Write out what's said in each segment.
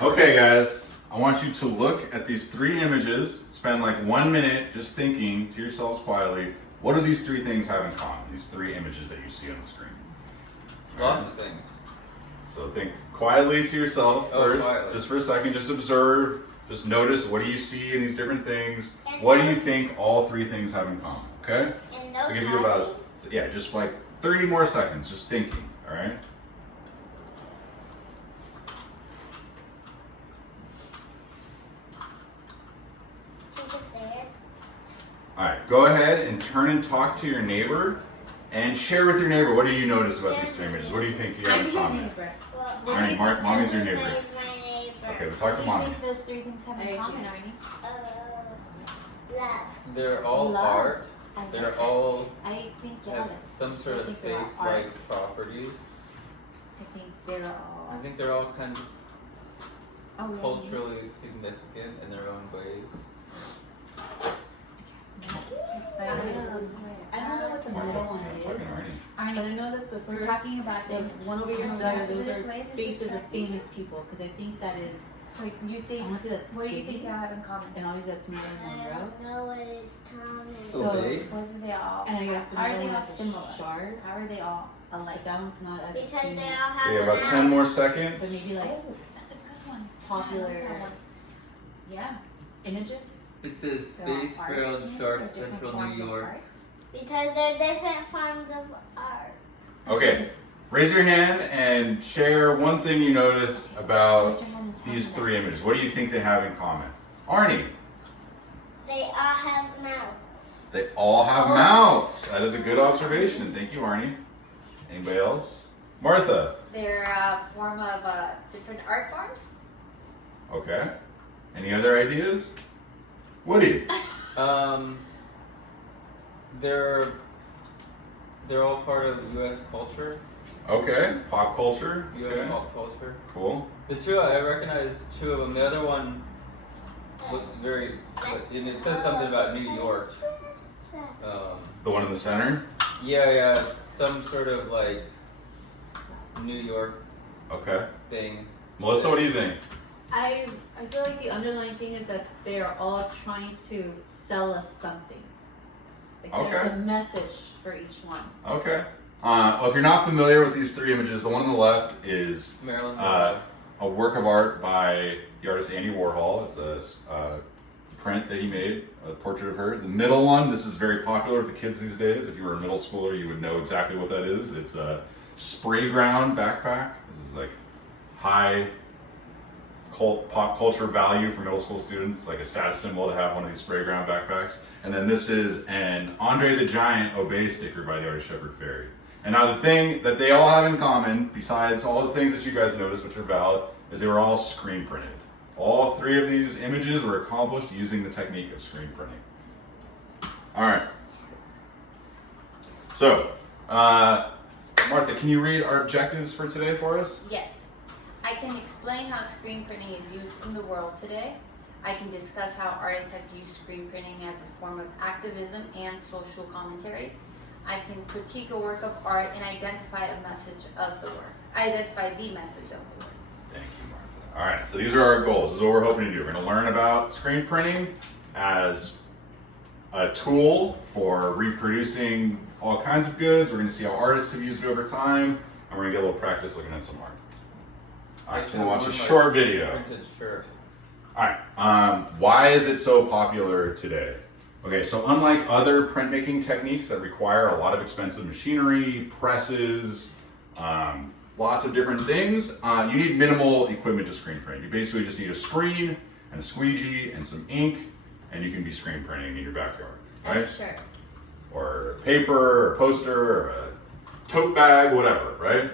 Okay, guys, I want you to look at these three images, spend like 1 minute just thinking to yourselves quietly, what do these three things have in common? These three images that you see on the screen. Lots of things. So think quietly to yourself first, quietly. just for a second, just observe, just notice what do you see in these different things. What do you think all three things have in common, okay? And no So give you about, just like 30 more seconds, just thinking, all right? All right, go ahead and turn and talk to your neighbor and share with your neighbor. What do you notice about these three images? What do you think you have I'm in your common? neighbor. All right, Mommy's your neighbor. My neighbor. Okay, but talk What to do you Mommy. think those three things have in common, Arnie? Love. They're all Love. art. I like They're that. all I think have some sort I of think they're all face-like art. properties. I think they're all. I think they're all kind of Oh, yeah. culturally significant in their own ways. I don't know what the middle one I'm is. talking to Arnie. But I Arnie, know that the we're first, talking about the them. one over here and over Don't there, go those this are way, this is faces of distracting. famous people, because I think that is, So you think? honestly, that's What do you think Biggie, they all have in common? and obviously that's Marilyn I Monroe. don't know what is Thomas. So So- they, Wasn't they all? And I guess the How are middle they one all is a similar? shark, How are they all alike? but that one's not as Because they famous. all have So you have about 10 more seconds. But maybe like Oh, that's a good one. popular I like that one. Yeah. images. it says They're all Space art Trail to me, Shark or different Central forms New of York. art? Because they're different forms of art. Okay, raise your hand and share one thing you noticed about Raise your hand and tell these me three images. What do you think they have in common? Arnie, They all have mouths. they all have mouths. That is a good observation. Thank you, Arnie. Anybody else? Martha. They're a form of different art forms. Okay. Any other ideas? Woody. They're all part of U.S. culture, Okay. Pop culture. U.S. Okay. pop culture. Cool. The two I recognize two of them. The other one looks very, and it says something about New York. The one in the center. Yeah, some sort of like New York Okay. thing. Melissa, what do you think? I feel like the underlying thing is that they are all trying to sell us something. Like there's Okay. a message for each one. Okay. Well, if you're not familiar with these three images, the one on the left is Marilyn a work of art by the artist Andy Warhol. It's a print that he made, a portrait of her. The middle one, this is very popular with the kids these days. If you were a middle schooler, you would know exactly what that is. It's a spray ground backpack. This is like high pop culture value for middle school students. It's like a status symbol to have one of these spray ground backpacks. And then this is an Andre the Giant Obey sticker by the artist Shepard Fairey. And now the thing that they all have in common, besides all the things that you guys noticed, which are valid, is they were all screen printed. All three of these images were accomplished using the technique of screen printing. All right. So, Martha, can you read our objectives for today for us? Yes. I can explain how screen printing is used in the world today. I can discuss how artists have used screen printing as a form of activism and social commentary. I can critique a work of art and identify the message of the work. Identify the message of the work. Thank you, Martha. All right, so these are our goals. This is what we're hoping to do. We're going to learn about screen printing as a tool for reproducing all kinds of goods. We're going to see how artists have used it over time, and we're going to get a little practice looking at some art. All right, so we'll watch a short video. Printed shirt. All right, why is it so popular today? Okay, so unlike other printmaking techniques that require a lot of expensive machinery, presses, lots of different things, you need minimal equipment to screen print. You basically just need a screen and a squeegee and some ink, and you can be screen printing in your backyard, right? Sure. Or paper, or a poster, or a tote bag, whatever, right?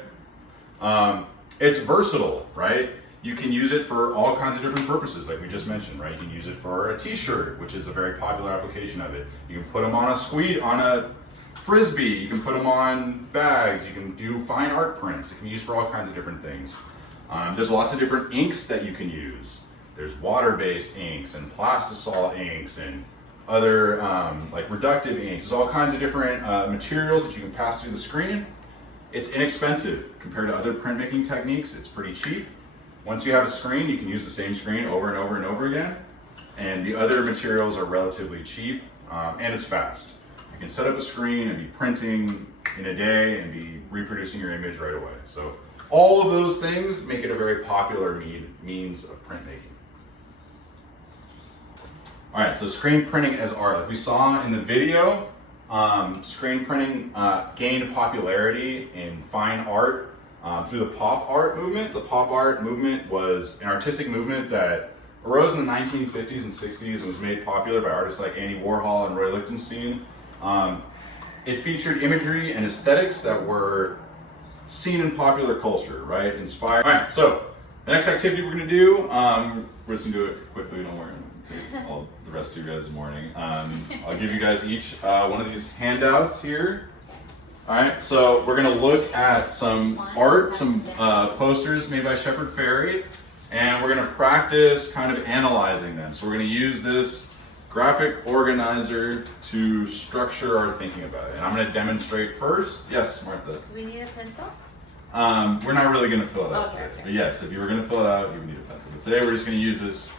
It's versatile, right? You can use it for all kinds of different purposes, like we just mentioned, right? You can use it for a t-shirt, which is a very popular application of it. You can put them on a frisbee, you can put them on bags, you can do fine art prints. It can be used for all kinds of different things. There's lots of different inks that you can use. There's water-based inks and plastisol inks and other like reductive inks. There's all kinds of different materials that you can pass through the screen. It's inexpensive compared to other printmaking techniques. It's pretty cheap. Once you have a screen, you can use the same screen over and over and over again. And the other materials are relatively cheap, and it's fast. You can set up a screen and be printing in a day and be reproducing your image right away. So all of those things make it a very popular means of printmaking. All right, so screen printing as art. Like we saw in the video, screen printing gained popularity in fine art through the pop art movement. The pop art movement was an artistic movement that arose in the 1950s and 60s and was made popular by artists like Andy Warhol and Roy Lichtenstein. It featured imagery and aesthetics that were seen in popular culture, right? Inspired. All right, so the next activity we're gonna do, we're just gonna do it quickly, don't worry. Take all the rest of you guys this morning. I'll give you guys each one of these handouts here. All right, so we're gonna look at some art, some posters made by Shepard Fairey, and we're gonna practice kind of analyzing them. So we're gonna use this graphic organizer to structure our thinking about it. And I'm gonna demonstrate first. Yes, Martha? Do we need a pencil? We're not really gonna fill it out Okay, today. okay. But yes, if you were gonna fill it out, you would need a pencil. But today we're just gonna use this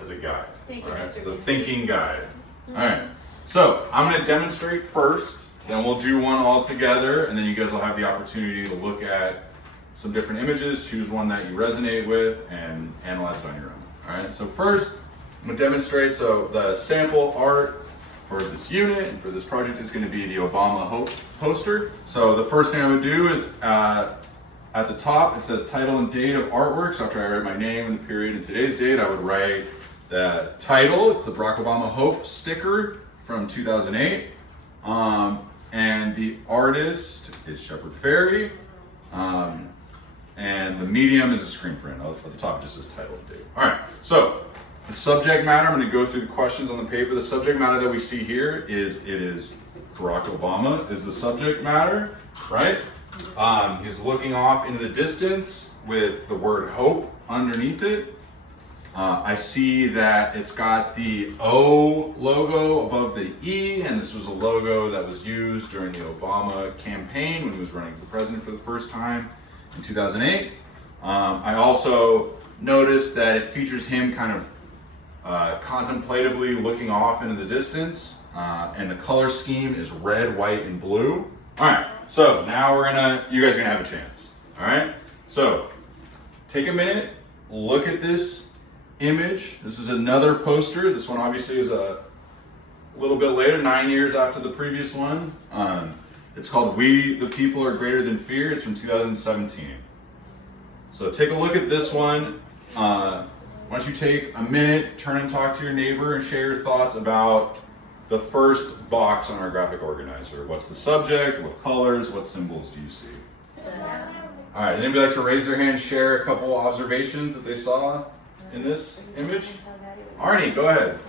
as a guide. Thank you, all right? Mr. It's a Vinci. thinking guide. All right, so I'm gonna demonstrate first, then we'll do one all together, and then you guys will have the opportunity to look at some different images, choose one that you resonate with, and analyze it on your own. All right, so first, I'm gonna demonstrate, so the sample art for this unit and for this project is gonna be the Obama Hope poster. So the first thing I would do is, at the top, it says title and date of artwork. So after I write my name and the period and today's date, I would write the title. It's the Barack Obama Hope sticker from 2008. And the artist is Shepard Fairey. And the medium is a screen print. At the top, it just says title and date. All right, so the subject matter, I'm gonna go through the questions on the paper. The subject matter that we see here is, it is Barack Obama is the subject matter, right? He's looking off into the distance with the word hope underneath it. I see that it's got the O logo above the E, and this was a logo that was used during the Obama campaign when he was running for president for the first time in 2008. I also noticed that it features him kind of contemplatively looking off into the distance, and the color scheme is red, white, and blue. All right, so now you guys are gonna have a chance. All right, so take a minute, look at this image. This is another poster. This one obviously is a little bit later, 9 years after the previous one. It's called We the People Are Greater Than Fear. It's from 2017. So take a look at this one. Why don't you take a minute, turn and talk to your neighbor and share your thoughts about the first box on our graphic organizer. What's the subject? What colors? What symbols do you see? All right, anybody like to raise their hand and share a couple observations that they saw in this image? Arnie, go ahead.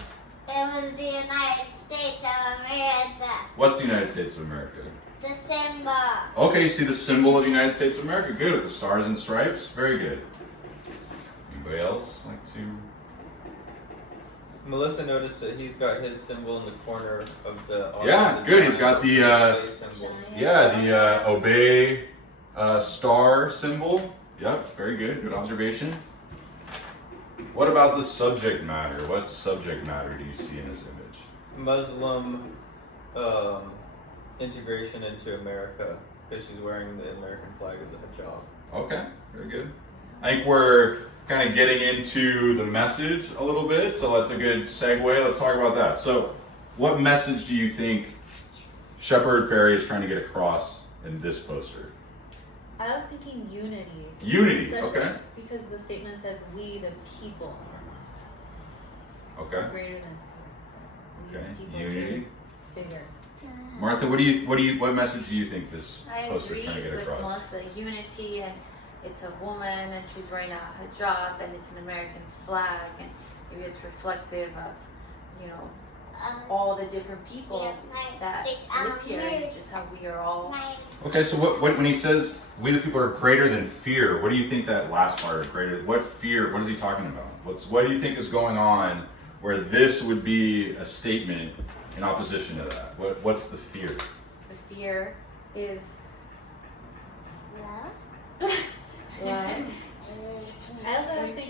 It was the United States of America. What's the United States of America? The symbol. Okay, you see the symbol of the United States of America. Good, with the stars and stripes. Very good. Anybody else like to? Melissa noticed that he's got his symbol in the corner of the. Yeah, good. He's got the symbol. obey star symbol. Yep, very good. Good observation. What about the subject matter? What subject matter do you see in this image? Muslim integration into America because she's wearing the American flag as a hijab. Okay, very good. I think we're kind of getting into the message a little bit, so that's a good segue. Let's talk about that. So, what message do you think Shepard Fairey is trying to get across in this poster? I was thinking unity. Unity, Especially okay. Because the statement says we the people Okay. are greater than fear. Okay. We the people Unity. bigger. Martha, what message do you think this I poster is agree trying to get with across? Melissa. Unity, and it's a woman, and she's wearing a hijab, and it's an American flag, and maybe it's reflective of, you know, all the different people that live here, and just how we are all. Okay, so what when he says we the people are greater than fear, what do you think that last part is greater? What fear? What is he talking about? What do you think is going on where this would be a statement in opposition to that? What's the fear? The fear is Love. what? I also have to think